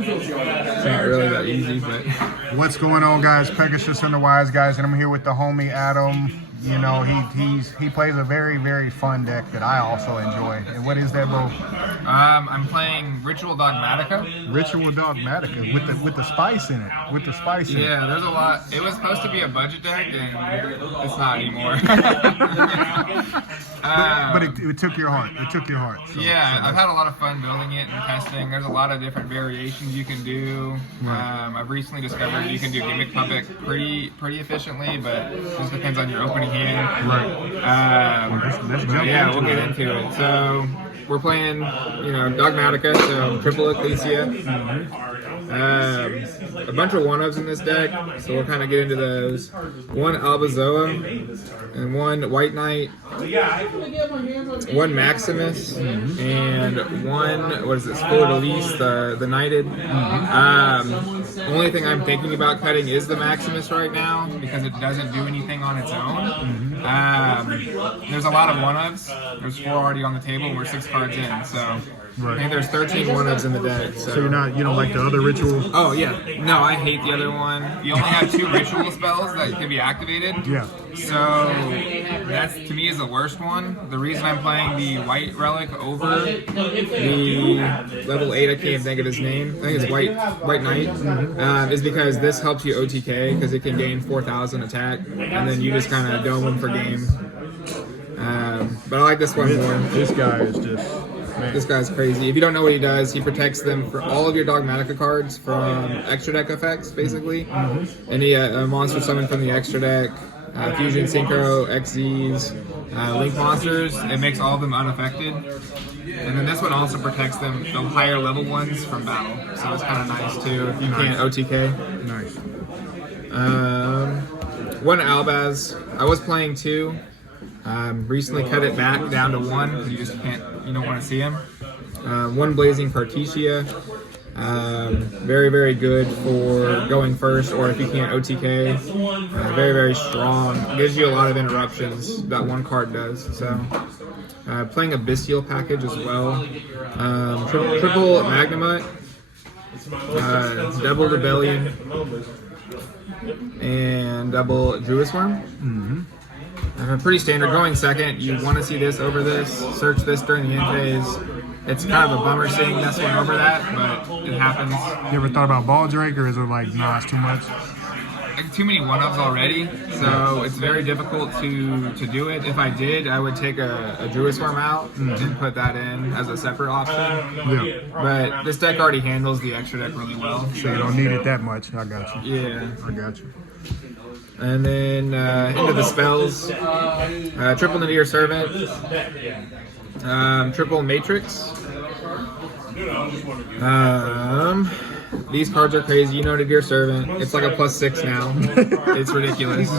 It's not really that easy, but What's going on, guys? Pegasus and the Wiseguys, and I'm here with the homie Adam. You know, he plays a very, very fun deck that I also enjoy. And what is that, bro? I'm playing Ritual Dogmatica. Ritual Dogmatica with the spice in it. Yeah, there's a lot. It was supposed to be a budget deck, and it's not anymore. But it took your heart. It took your heart. So, yeah, I've had a lot of fun building it and testing. There's a lot of different variations you can do. Right. I've recently discovered you can do Gimmick Puppet pretty efficiently, but it just depends on your opening hand. Right. Let's jump yeah, into we'll get into it. So we're playing, Dogmatica, so triple Ecclesia. A bunch of one-ofs in this deck, so we'll kind of get into those. One Albazoa, and one White Knight, one Maximus, and one, what is this, Fleur-de-Lis, the Knighted. Only thing I'm thinking about cutting is the Maximus right now, because it doesn't do anything on its own. There's a lot of one-ofs. There's 4 already on the table, and we're 6 cards in, so... Right. I think there's 13 one-ofs in the deck. So you don't like the other ritual? Oh yeah, no, I hate the other one. You only have 2 ritual spells that can be activated. Yeah. So that's, to me, is the worst one. The reason I'm playing the white relic over the level 8, I can't even think of his name. I think it's White Knight. Is because this helps you OTK because it can gain 4,000 attack, and then you just kind of dome him for game. But I like this one more. This guy is just. Man. This guy's crazy. If you don't know what he does, he protects them for all of your Dogmatica cards from extra deck effects, basically. Any monster summoned from the extra deck, Fusion, Synchro, XZs, Link monsters, it makes all of them unaffected. And then this one also protects them, the higher level ones, from battle. So it's kind of nice too if you can't OTK. Nice. One Albaz. I was playing 2. Recently cut it back down to 1 because you don't want to see him. One Blazing Cartesia. Very, very good for going first, or if you can't OTK. Very, very strong. Gives you a lot of interruptions, that one card does. So, playing a Bestial package as well. Triple Magnemite. Double Rebellion. And double Druid Worm. Pretty standard. Going second, you want to see this over this. Search this during the end phase. It's kind of a bummer seeing this one over that, but it happens. You ever thought about Ball Drake, or is it like, nah, it's too much? Like, too many one-ups already, so it's very difficult to do it. If I did, I would take a Druid Swarm out and put that in as a separate option. Yeah. But this deck already handles the extra deck really well. So you don't need it that much. I got you. Yeah. I got you. And then into the spells, triple Nadir Servant, triple Matrix. These cards are crazy. You know Nadir Servant. It's like a +6 now. It's ridiculous. He's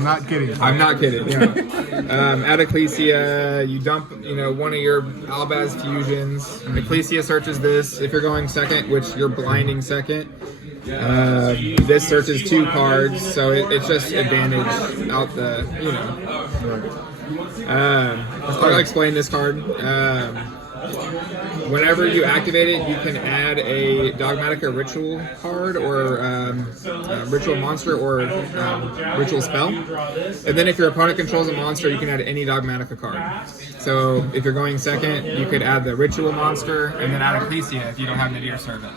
not kidding. I'm not kidding. Yeah. At Ecclesia, you dump one of your Albaz fusions. Ecclesia searches this. If you're going second, which you're blinding second. This searches 2 cards, so it's just advantage out the, I'll explain this card. Whenever you activate it, you can add a Dogmatica ritual card or ritual monster or ritual spell. And then if your opponent controls a monster, you can add any Dogmatica card. So if you're going second, you could add the ritual monster and then add Ecclesia if you don't have Nadir Servant.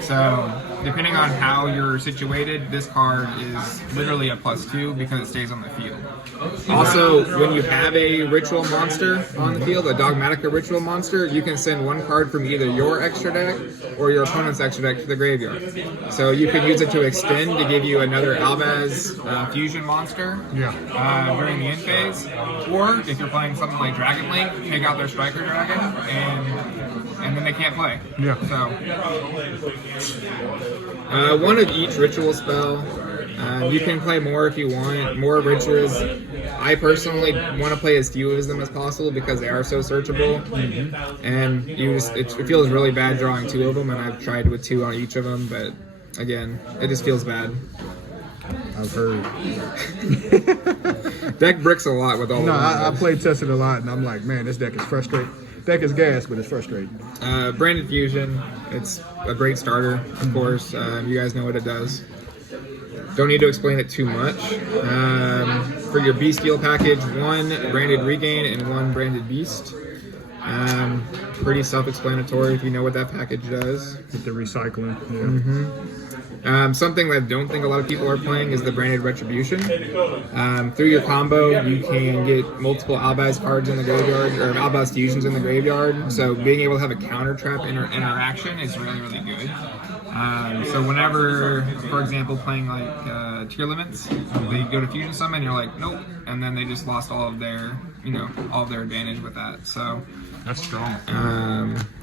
So, depending on how you're situated, this card is literally a +2 because it stays on the field. Also, when you have a ritual monster on the field, a Dogmatica ritual monster, you can send 1 card from either your extra deck or your opponent's extra deck to the graveyard. So you can use it to extend to give you another Albaz fusion monster during the end phase. Or if you're playing something like Dragon Link, take out their Striker Dragon and then they can't play. Yeah. So, one of each ritual spell. You can play more if you want. More rituals. I personally want to play as few of them as possible because they are so searchable. And it feels really bad drawing 2 of them, and I've tried with 2 on each of them, but again, it just feels bad. I've heard. Deck bricks a lot with all of them. I play tested a lot, and I'm like, man, this deck is frustrating. Deck is gas, but it's frustrating. Branded Fusion, it's a great starter, of course. You guys know what it does. Don't need to explain it too much. For your Beasteel package, 1 branded Regain and 1 branded Beast. Pretty self-explanatory if you know what that package does. With the recycling. Yeah. Mm-hmm. Something that I don't think a lot of people are playing is the branded Retribution. Through your combo, you can get multiple Albaz cards in the graveyard, or Albaz fusions in the graveyard. So being able to have a counter trap interaction is really, really good. So whenever, for example, playing like tier limits, they go to fusion summon, you're like, nope, and then they just lost all of their, all of their advantage with that. So that's strong.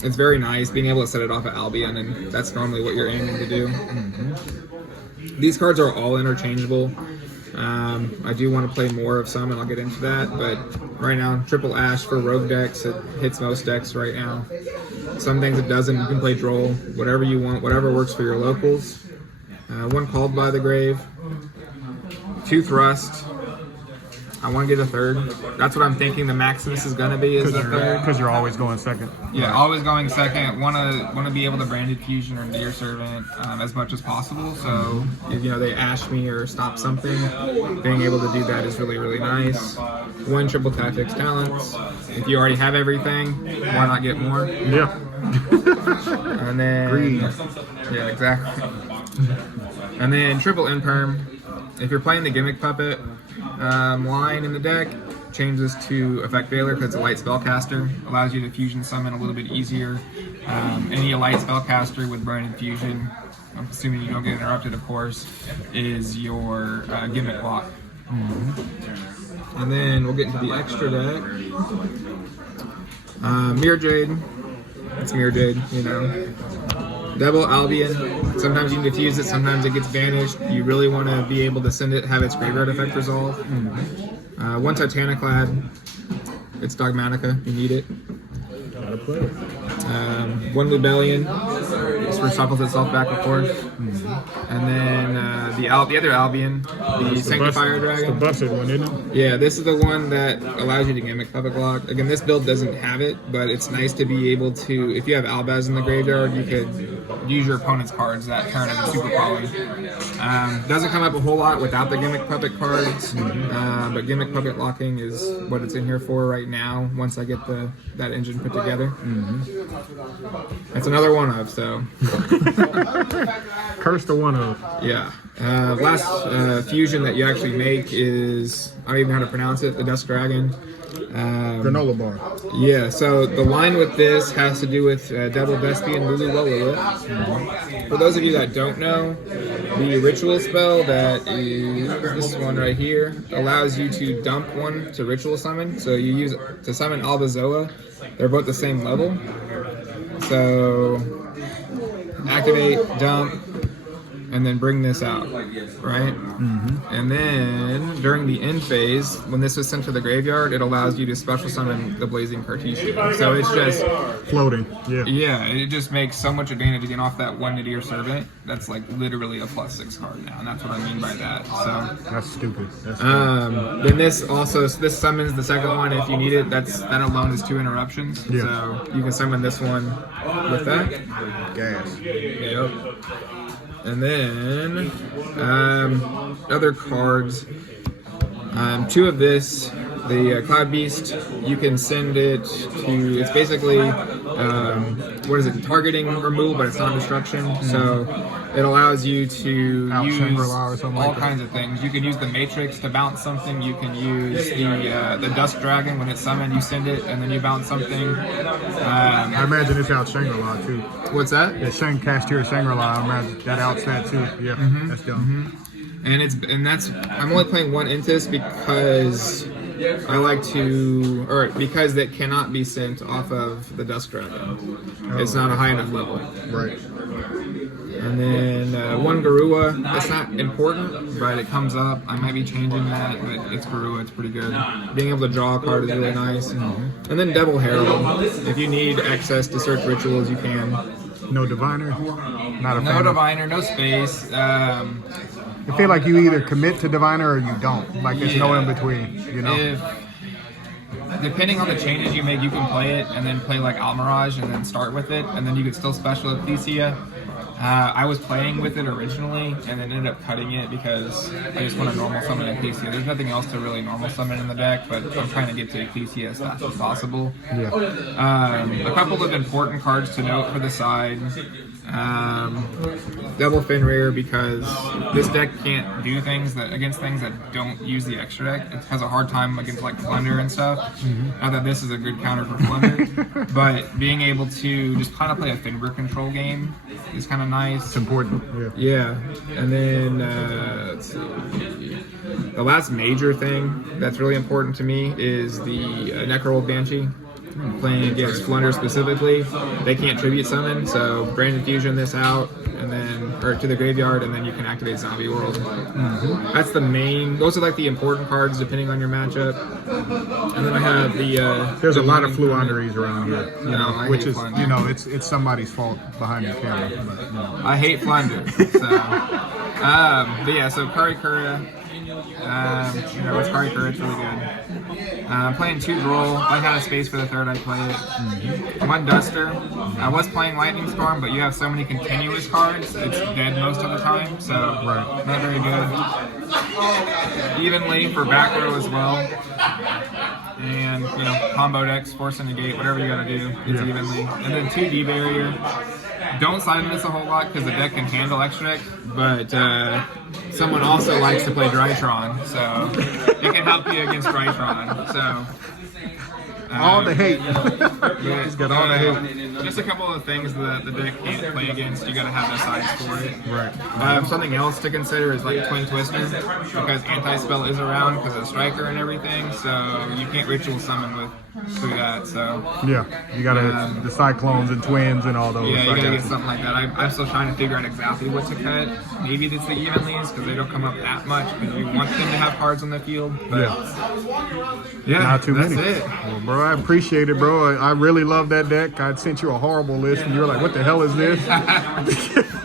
It's very nice being able to set it off at Albion, and that's normally what you're aiming to do. These cards are all interchangeable. I do want to play more of some, and I'll get into that. But right now, triple Ash for rogue decks. It hits most decks right now. Some things it doesn't. You can play Droll, whatever you want, whatever works for your locals. 1 Called by the Grave, 2 Thrust. I want to get a 3rd. That's what I'm thinking the Maximus is going to be, is the 3rd. Because you're always going 2nd. Yeah, right. Always going 2nd. Want to be able to branded fusion or Deer Servant as much as possible. So if they ash me or stop something, being able to do that is really, really nice. 1 triple tactics talents. If you already have everything, why not get more? Yeah. And then Greed. Yeah, exactly. And then triple Imperm. If you're playing the Gimmick Puppet line in the deck, change this to Effect Veiler because it's a light spellcaster. Allows you to fusion summon a little bit easier. Any light spellcaster with branded fusion, I'm assuming you don't get interrupted, of course, is your Gimmick block. And then we'll get into the extra deck. Mirror Jade. It's Mirror Jade, Devil Albion. Sometimes you can diffuse it, sometimes it gets banished. You really want to be able to send it, have its graveyard effect resolve. 1 Titaniclad. It's Dogmatika. You need it. Gotta play it. 1 Lubellion. Just recycles itself back, of course. And then the other Albion, the Sanctifier Dragon. It's the busted one, isn't it? Yeah, this is the one that allows you to Gimmick Puppet block. Again, this build doesn't have it, but it's nice to be able to, if you have Albaz in the graveyard, you could use your opponent's cards that turn as a super poly. Doesn't come up a whole lot without the Gimmick Puppet cards, but Gimmick Puppet locking is what it's in here for right now, once I get that engine put together. That's another one of, so. Curse the one of. Yeah. Last fusion that you actually make is, I don't even know how to pronounce it, the Dusk Dragon. Granola bar. Yeah, so the line with this has to do with Devil Vespi and Lulu Lilith. For those of you that don't know, the ritual spell that is this one right here allows you to dump 1 to ritual summon. So you use it to summon Albazoa. They're both the same level. So activate, dump, and then bring this out, right? And then during the end phase, when this is sent to the graveyard, it allows you to special summon the Blazing Cartesian. So it's just floating. Yeah, it just makes so much advantage again off that 1 Nadir Servant. That's like literally a +6 card now, and that's what I mean by that. So that's stupid. Then this summons the second one if you need it. That alone is 2 interruptions. Yeah. So you can summon this one with that. Gas. Yep. And then other cards. 2 of this, the Cloud Beast. You can send it to. It's basically targeting removal, but it's not destruction. So it allows you to use all kinds of things. You can use the Matrix to bounce something. You can use the Dusk Dragon when it's summoned. You send it, and then you bounce something. I imagine it's out Shangri-La too. What's that? Yeah, Shang-Castir Shangri-La. I imagine that outs that too. Yeah, that's dumb. And that's I'm only playing 1 Intis because I like to, or because that cannot be sent off of the Dusk Dragon. It's not a high enough level. Right. And then 1 Garua. It's not important, but it comes up. I might be changing that, but it's Garua. It's pretty good. Being able to draw a card is really nice. And then Devil Herald. If you need access to search rituals, you can. No Diviner. Not a fan. No Diviner. No space. I feel like you either commit to Diviner or you don't. Like there's no in between, depending on the changes you make, you can play it and then play like Almirage and then start with it, and then you could still special Ecclesia. I was playing with it originally and then ended up cutting it because I just want to normal summon Ecclesia. There's nothing else to really normal summon in the deck, but I'm trying to get to Ecclesia as fast as possible. Yeah. A couple of important cards to note for the side. Double Fenrir, because this deck can't do things against things that don't use the extra deck. It has a hard time against like Plunder and stuff. Not that this is a good counter for Plunder, but being able to just kind of play a Fenrir control game is kind of nice. It's important. Yeah, and then let's see. The last major thing that's really important to me is the Necrold Banshee. Playing against Flunder specifically, they can't tribute summon, so Brand Infusion this out, and then or to the graveyard, and then you can activate Zombie World. That's the main. Those are like the important cards depending on your matchup. And then I have the. There's the a lot of Learning Fluanderies around here, you know, I which hate is Flunder. it's somebody's fault behind the camera. But, you know. I hate Flunder. So, but yeah, so Karikura. It's Karikura. It's really good. I'm playing 2 Droll. If I had a space for the 3rd, I'd play it. 1 Duster. I was playing Lightning Storm, but you have so many continuous cards, it's dead most of the time, so not very good. Evenly for back row as well. And, combo decks, force and negate, whatever you gotta do, it's evenly. And then 2 D barrier. Don't side this a whole lot because the deck can handle extra deck, but someone also likes to play Drytron, so it can help you against Drytron. So all the hate. Yeah, He's got all the hate. Just a couple of things that the deck can't play against. You got to have the sides for it. Right. Something else to consider is like Twin Twister, because anti-spell is around because of Striker and everything, so you can't ritual summon through that. So yeah, you got the Cyclones and Twins and all those. Yeah, you gotta get something like that. I'm still trying to figure out exactly what to cut. Maybe it's the Evenlies because they don't come up that much, but you want them to have cards on the field. But yeah, not too that's many. it. Well, bro, I appreciate it, bro. I really love that deck. I sent you a horrible list, and you were like, "What the hell is this?"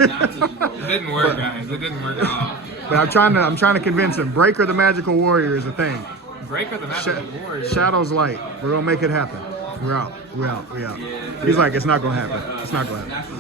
It didn't work, guys. It didn't work at all. But I'm trying to convince him. Breaker the Magical Warrior is a thing. Breaker the Magical Warrior. Shadow's Light. We're gonna make it happen. We're out. We're out. We're out. He's like, it's not gonna happen. It's not gonna happen.